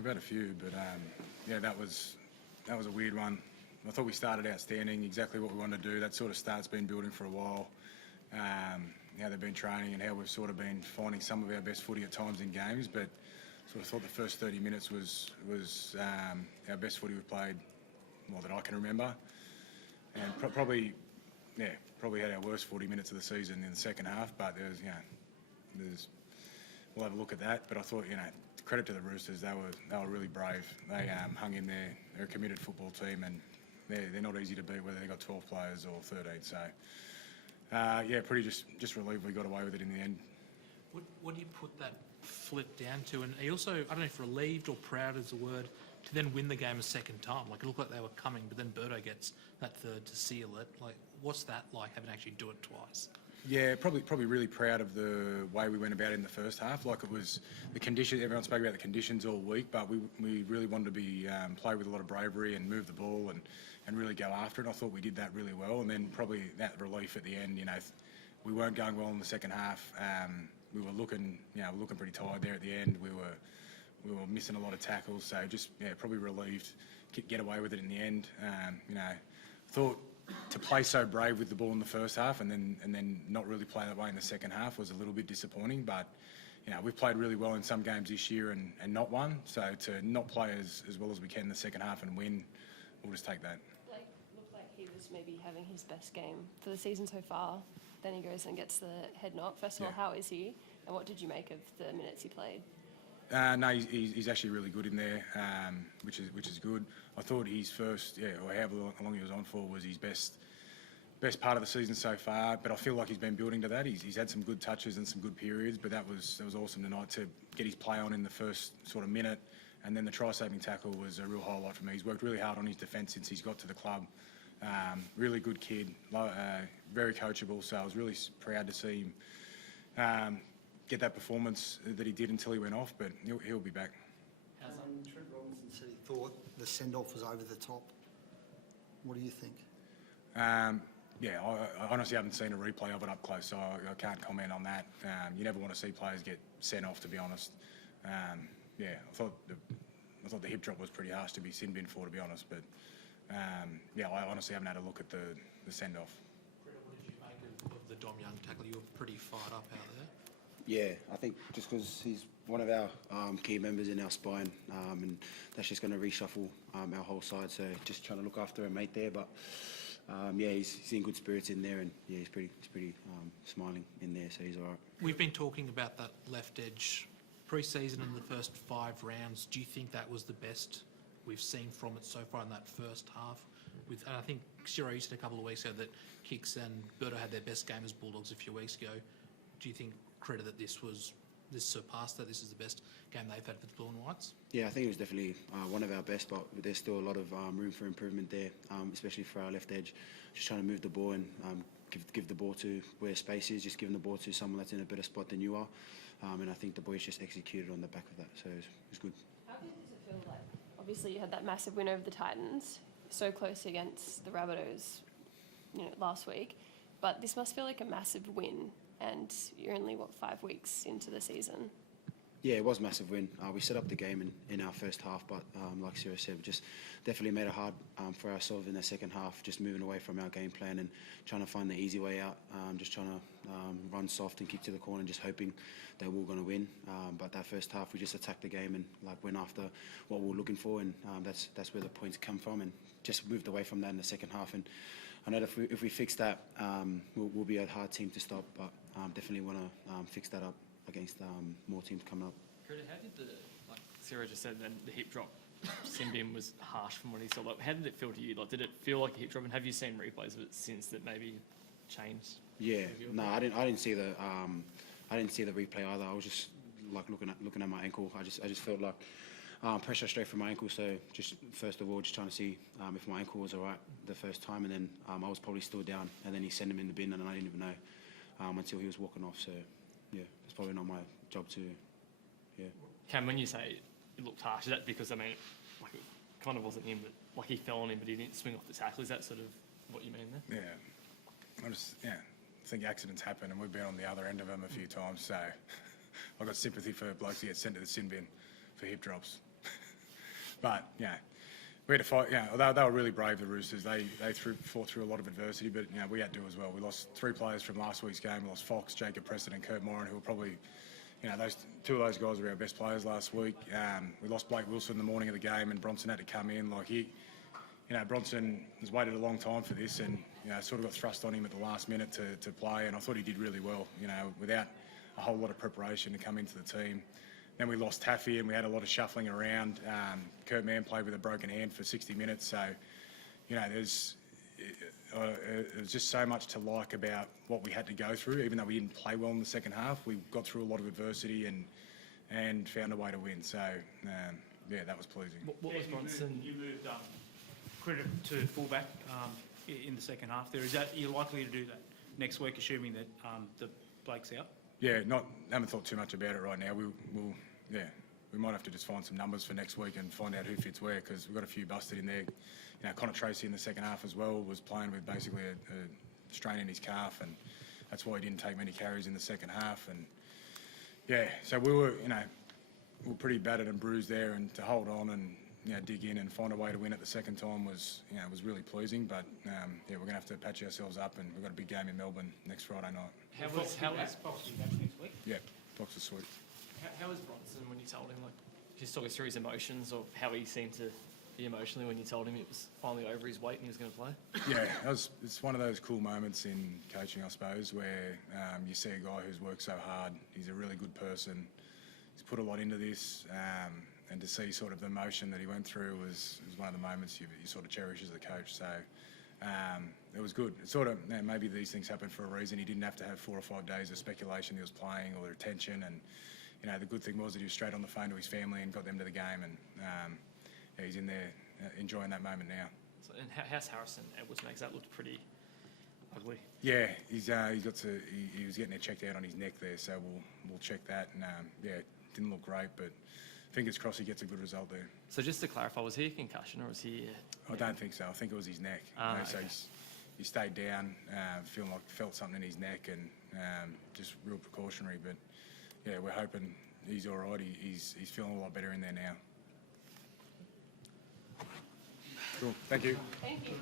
we've had a few, but yeah, that was a weird one. I thought we started outstanding, exactly what we wanted to do. That sort of start's been building for a while. How they've been training and how we've sort of been finding some of our best footy at times in games, but sort of thought the first 30 minutes was our best footy we've played, more that I can remember, and probably had our worst 40 minutes of the season in the second half. But we'll have a look at that. But I thought, credit to the Roosters, they were really brave. They hung in there. They're a committed football team, and they're not easy to beat, whether they got 12 players or 13. So pretty just relieved we got away with it in the end. What do you put that flip down to? And he also, I don't know if relieved or proud is the word, to then win the game a second time. Like, it looked like they were coming, but then Birdo gets that third to seal it. Like, what's that like, having to actually do it twice? Yeah, probably really proud of the way we went about it in the first half. Like, it was the conditions, everyone spoke about the conditions all week, but we really wanted to be play with a lot of bravery and move the ball and really go after it. I thought we did that really well, and then probably that relief at the end. We weren't going well in the second half. We were looking pretty tired there at the end. We were missing a lot of tackles, so probably relieved, get away with it in the end. Thought to play so brave with the ball in the first half and then not really play that way in the second half was a little bit disappointing. But we've played really well in some games this year and not won. So to not play as well as we can in the second half and win, we'll just take that. Looked like he was maybe having his best game for the season so far. Then he goes and gets the head knock. First of all, how is he? And what did you make of the minutes he played? No, he's actually really good in there, which is good. I thought his first, or however long he was on for, was his best part of the season so far. But I feel like he's been building to that. He's had some good touches and some good periods. But that was awesome tonight to get his play on in the first sort of minute, and then the try-saving tackle was a real highlight for me. He's worked really hard on his defence since he's got to the club. Really good kid, very coachable. So I was really proud to see him get that performance that he did until he went off, but he'll be back. Trent Robinson said he thought the send-off was over the top. What do you think? I honestly haven't seen a replay of it up close, so I can't comment on that. You never want to see players get sent off, to be honest. I thought the hip drop was pretty harsh to be sin bin for, to be honest. But I honestly haven't had a look at the send-off. What did you make of the Dom Young tackle? You were pretty fired up out there. Yeah, I think just because he's one of our key members in our spine, and that's just going to reshuffle our whole side. So just trying to look after a mate there, but he's in good spirits in there, and he's pretty smiling in there, so he's all right. We've been talking about that left edge pre-season in the first 5 rounds. Do you think that was the best we've seen from it so far in that first half? And I think Ciro, you said a couple of weeks ago that Kicks and Birdo had their best game as Bulldogs a few weeks ago. Do you think credit that this surpassed that? This is the best game they've had for the Blue and Whites? Yeah, I think it was definitely one of our best, but there's still a lot of room for improvement there, especially for our left edge. Just trying to move the ball and give the ball to where space is, just giving the ball to someone that's in a better spot than you are. And I think the boys just executed on the back of that, so it was good. How good does it feel like? Obviously, you had that massive win over the Titans, so close against the Rabbitohs, last week. But this must feel like a massive win, and you're only, 5 weeks into the season? Yeah, it was a massive win. We set up the game in our first half, but like Ciro said, we just definitely made it hard for ourselves in the second half, just moving away from our game plan and trying to find the easy way out, just trying to run soft and kick to the corner, just hoping that we were going to win. But that first half, we just attacked the game and went after what we were looking for, and that's where the points come from, and just moved away from that in the second half. And I know that if we fix that, we'll be a hard team to stop, but definitely want to fix that up against more teams coming up. Crichton, how did Ciro just said, then the hip drop sin bin was harsh from what he saw. How did it feel to you? Did it feel like a hip drop? And have you seen replays of it since that maybe changed? Yeah, no, I didn't see the replay either. I was just looking at my ankle. I just felt like pressure straight from my ankle. So just first of all, just trying to see if my ankle was all right the first time, and then I was probably still down. And then he sent him in the bin, and I didn't even know until he was walking off. So yeah, it's probably not my job to. Yeah. Cam, when you say it looked harsh, is that because it kind of wasn't him, but he fell on him, but he didn't swing off the tackle? Is that sort of what you mean there? Yeah, I think accidents happen, and we've been on the other end of them a few times. So I've got sympathy for blokes who get sent to the sin bin for hip drops. But, we had to fight. They were really brave, the Roosters. They fought through a lot of adversity, but we had to as well. We lost 3 players from last week's game. We lost Fox, Jacob Preston, and Kurt Moran, who were probably, those 2 of those guys were our best players last week. We lost Blake Wilson in the morning of the game, and Bronson had to come in. Bronson has waited a long time for this, and sort of got thrust on him at the last minute to play, and I thought he did really well. Without a whole lot of preparation to come into the team. Then we lost Taffy, and we had a lot of shuffling around. Kurt Mann played with a broken hand for 60 minutes, so there's just so much to like about what we had to go through. Even though we didn't play well in the second half, we got through a lot of adversity and found a way to win. So that was pleasing. What was Bronson? You moved Crichton to fullback in the second half. There is that you're likely to do that next week, assuming that the Blake's out. Yeah, haven't thought too much about it right now. We might have to just find some numbers for next week and find out who fits where, because we've got a few busted in there. Connor Tracy in the second half as well was playing with basically a strain in his calf, and that's why he didn't take many carries in the second half. And so we were pretty battered and bruised there, and to hold on and dig in and find a way to win at the second time was really pleasing. But we're going to have to patch ourselves up, and we've got a big game in Melbourne next Friday night. How was Fox will be back next week? Yeah, Fox was sweet. How was Bronson when you told him, just talk us through his emotions, or how he seemed to be emotionally when you told him it was finally over his weight and he was going to play? Yeah, it's one of those cool moments in coaching, I suppose, where you see a guy who's worked so hard. He's a really good person. He's put a lot into this, and to see sort of the emotion that he went through was one of the moments you sort of cherish as a coach. So it was good. It's sort of, maybe these things happen for a reason. He didn't have to have 4 or 5 days of speculation he was playing or attention, and the good thing was that he was straight on the phone to his family and got them to the game, and he's in there enjoying that moment now. So, and how's Harrison Edwards makes that looked pretty ugly? Yeah, he was getting it checked out on his neck there, so we'll check that. And it didn't look great, but fingers crossed he gets a good result there. So just to clarify, was he a concussion or was he? I don't think so. I think it was his neck. So okay. he stayed down, felt something in his neck, and just real precautionary. But we're hoping he's all right. He's feeling a lot better in there now. Cool. Thank you. Thank you.